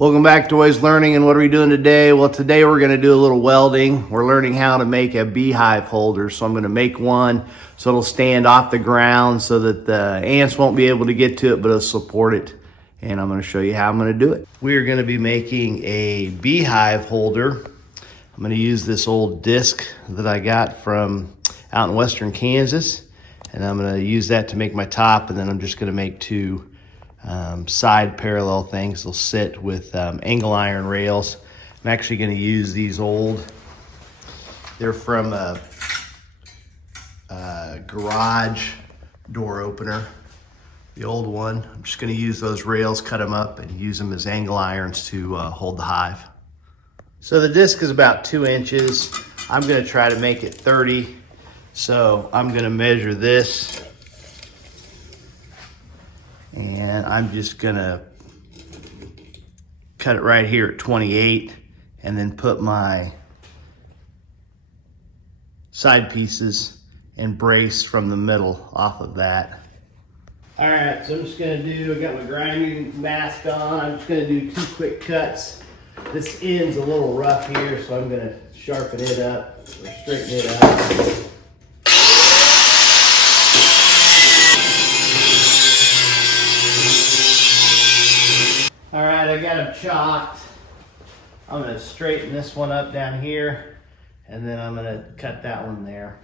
Welcome back to Always Learning, and what are we doing today? Well, today we're going to do a little welding. We're learning how to make a beehive holder. So I'm going to make one so it'll stand off the ground so that the ants won't be able to get to it, but it'll support it. And I'm going to show you how I'm going to do it. We are going to be making a beehive holder. I'm going to use this old disc that I got from out in western Kansas, and I'm going to use that to make my top, and then I'm just going to make two side parallel things. They'll sit with angle iron rails. I'm actually going to use these they're from a garage door opener, the old one. I'm just going to use those rails, cut them up, and use them as angle irons to hold the hive. So the disc is about 2 inches. I'm going to try to make it 30. So I'm going to measure this, and I'm just gonna cut it right here at 28 and then put my side pieces and brace from the middle off of that. All right, so I'm just gonna I got my grinding mask on. I'm just gonna do 2 quick cuts. This end's a little rough here, so I'm gonna sharpen it up or straighten it up. All right, I got them chalked. I'm gonna straighten this one up down here, and then I'm gonna cut that one there.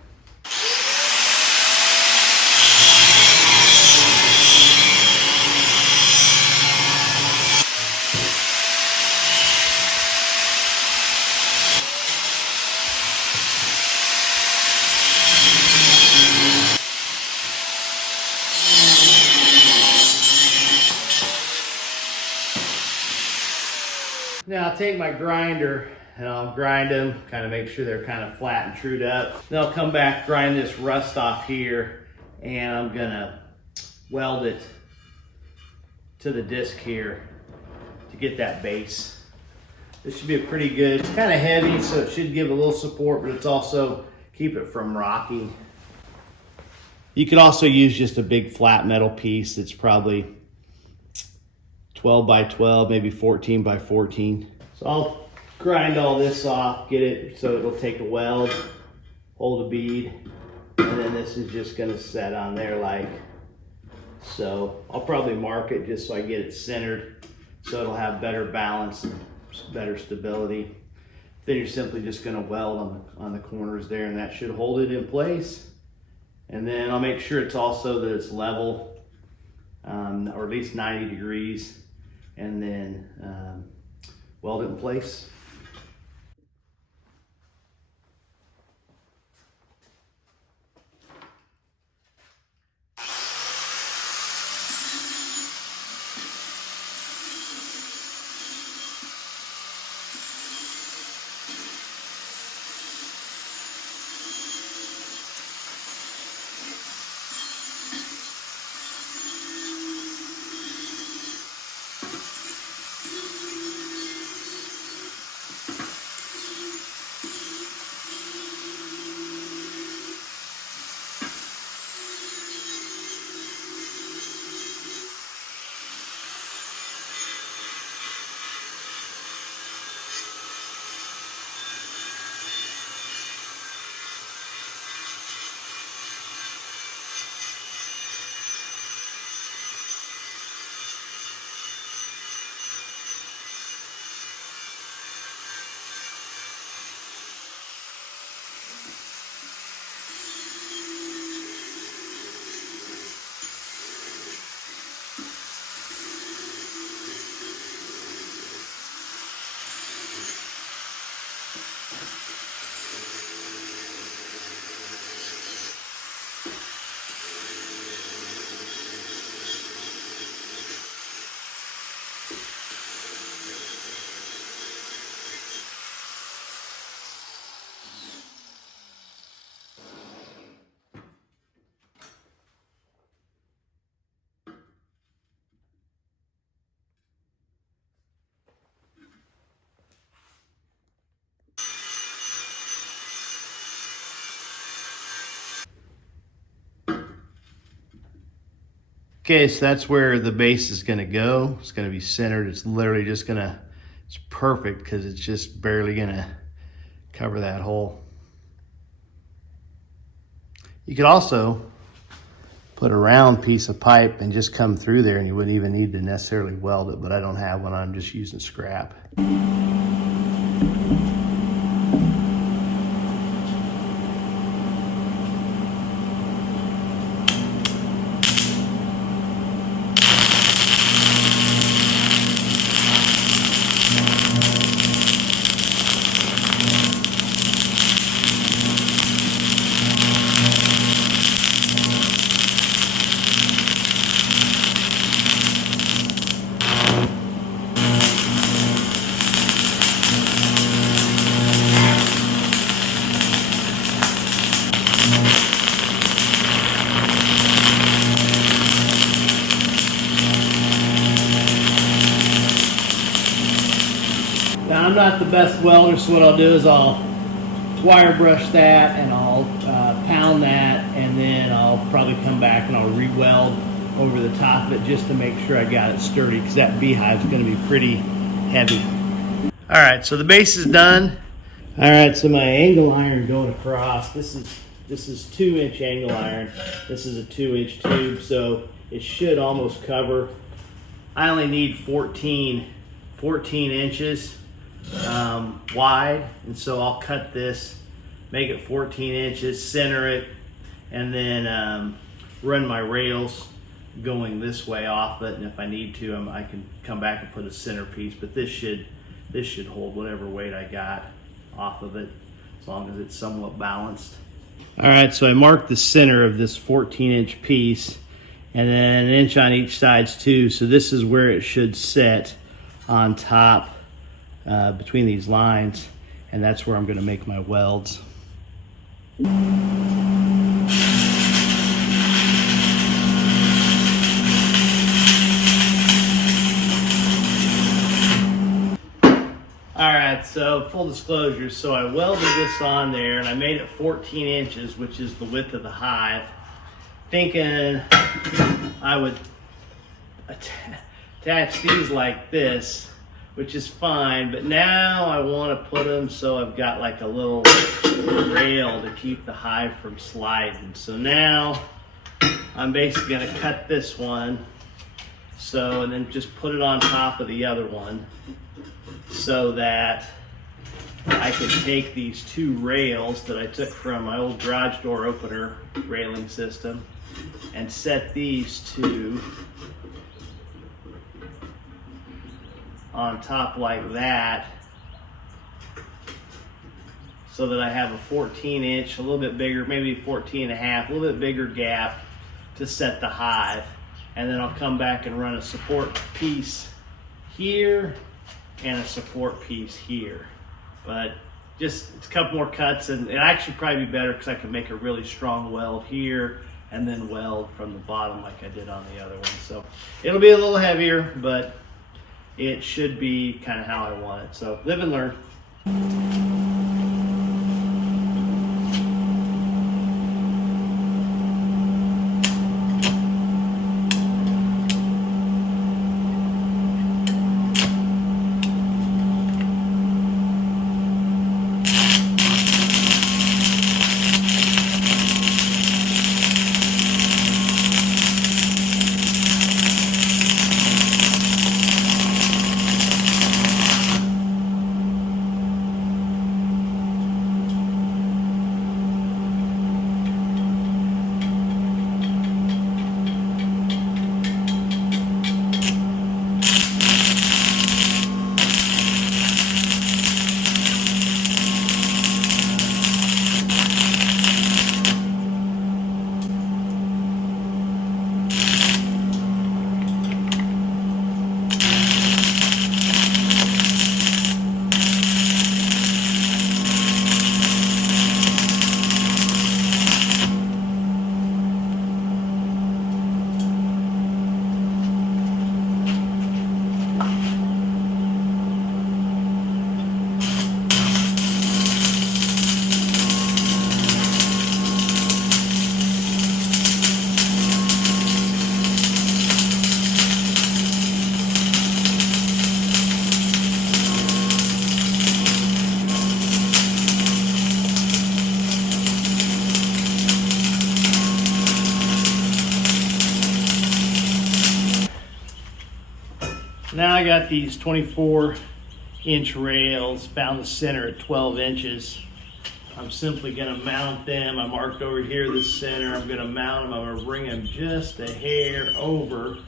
Now I'll take my grinder and I'll grind them, kind of make sure they're kind of flat and trued up. Then I'll come back, grind this rust off here, and I'm gonna weld it to the disc here to get that base. This should be a pretty good, it's kind of heavy, so it should give a little support, but it's also keep it from rocking. You could also use just a big flat metal piece that's probably 12 by 12, maybe 14 by 14. So I'll grind all this off, get it so it'll take a weld, hold a bead, and then this is just gonna set on there like so. I'll probably mark it just so I get it centered so it'll have better balance and better stability. Then you're simply just gonna weld on the corners there, and that should hold it in place. And then I'll make sure it's also that it's level, or at least 90 degrees. And then weld it in place. Okay, so that's where the base is gonna go. It's gonna be centered. It's literally just gonna It's perfect because it's just barely gonna cover that hole. You could also put a round piece of pipe and just come through there, and you wouldn't even need to necessarily weld it, but I don't have one. I'm just using scrap. Now I'm not the best welder, so what I'll do is I'll wire brush that and I'll pound that, and then I'll probably come back and I'll re-weld over the top of it just to make sure I got it sturdy, because that beehive is going to be pretty heavy. All right, so the base is done. All right, so my angle iron going across, this is 2-inch angle iron. This is a 2-inch tube, so it should almost cover. I only need 14 inches wide, and so I'll cut this, make it 14 inches, center it, and then run my rails going this way off it, and if I need to, I can come back and put a centerpiece, but this should hold whatever weight I got off of it, as long as it's somewhat balanced. All right, so I marked the center of this 14-inch piece, and then 1 inch on each sides too, so this is where it should sit on top between these lines, and that's where I'm going to make my welds. Alright, so full disclosure, so I welded this on there and I made it 14 inches, which is the width of the hive, thinking I would attach these like this, which is fine, but now I want to put them so I've got like a little rail to keep the hive from sliding. So now I'm basically going to cut this one, and then just put it on top of the other one, so that I can take these 2 rails that I took from my old garage door opener railing system and set these 2 on top like that, so that I have a 14-inch, a little bit bigger, maybe 14 and a half, a little bit bigger gap to set the hive. And then I'll come back and run a support piece here and a support piece here. But just a couple more cuts, and it actually probably be better because I can make a really strong weld here and then weld from the bottom like I did on the other one. So it'll be a little heavier, but it should be kind of how I want it. So live and learn. Now I got these 24-inch rails, found the center at 12 inches. I'm simply gonna mount them. I marked over here the center. I'm gonna mount them. I'm gonna bring them just a hair over,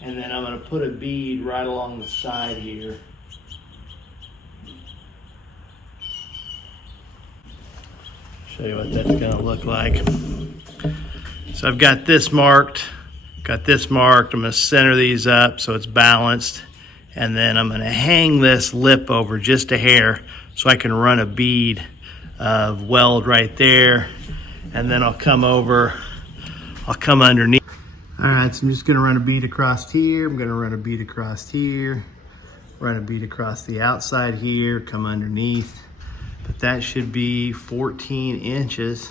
and then I'm gonna put a bead right along the side here. Show you what that's gonna look like. So I've got this marked. I'm gonna center these up so it's balanced. And then I'm gonna hang this lip over just a hair so I can run a bead of weld right there. And then I'll come underneath. All right, so I'm just gonna run a bead across here. I'm gonna run a bead across here. Run a bead across the outside here, come underneath. But that should be 14 inches.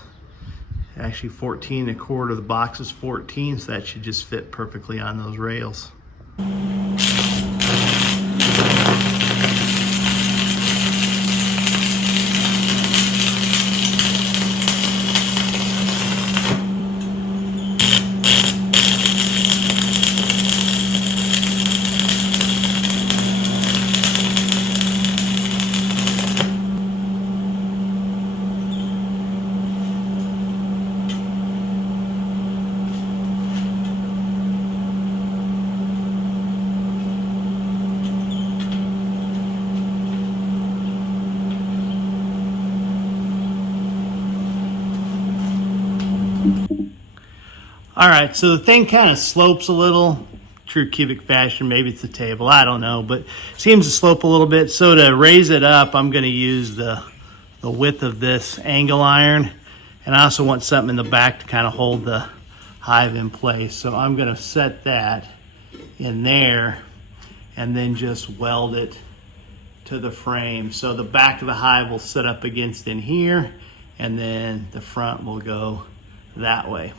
Actually 14 1/4, the box is 14, so that should just fit perfectly on those rails. All right, so the thing kind of slopes a little, true cubic fashion, maybe it's the table, I don't know, but it seems to slope a little bit. So to raise it up, I'm gonna use the width of this angle iron, and I also want something in the back to kind of hold the hive in place. So I'm gonna set that in there and then just weld it to the frame. So the back of the hive will sit up against in here, and then the front will go that way.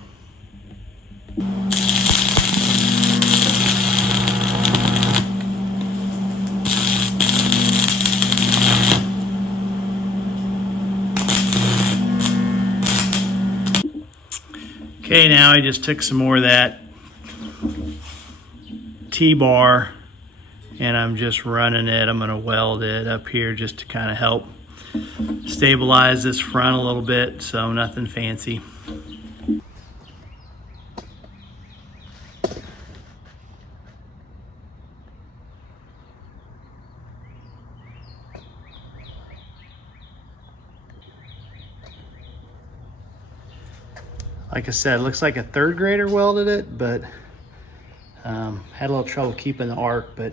Okay, now I just took some more of that T-bar and I'm just running it. I'm gonna weld it up here just to kind of help stabilize this front a little bit, so nothing fancy. Like I said, it looks like a third grader welded it, but had a little trouble keeping the arc, but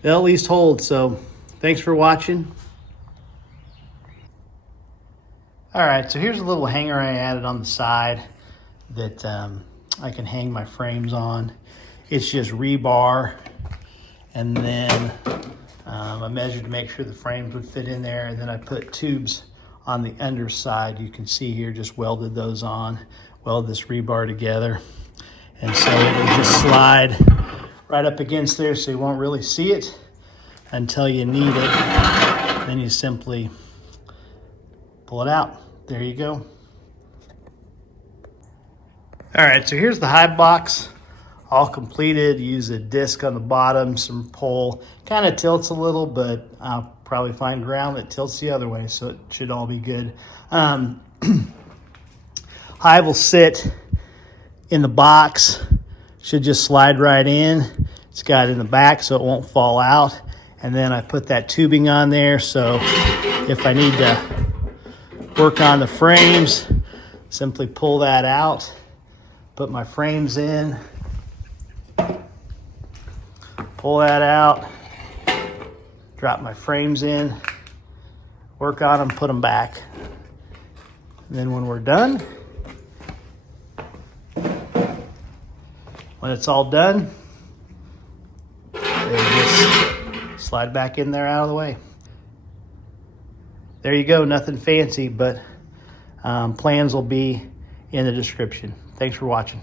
they'll at least hold. So thanks for watching. All right, so here's a little hanger I added on the side that I can hang my frames on. It's just rebar, and then I measured to make sure the frames would fit in there, and then I put tubes on the underside. You can see here, just welded those on, welded this rebar together. And so it will just slide right up against there, so you won't really see it until you need it. Then you simply pull it out. There you go. All right, so here's the hive box, all completed. Use a disc on the bottom, some pole. Kind of tilts a little, but I'll probably find ground that tilts the other way, so it should all be good. Hive will sit in the box, should just slide right in. It's got it in the back so it won't fall out. And then I put that tubing on there, so if I need to work on the frames, simply pull that out, put my frames in, pull that out, drop my frames in, work on them, put them back. And then when we're done, when it's all done, they just slide back in there out of the way. There you go, nothing fancy, but plans will be in the description. Thanks for watching.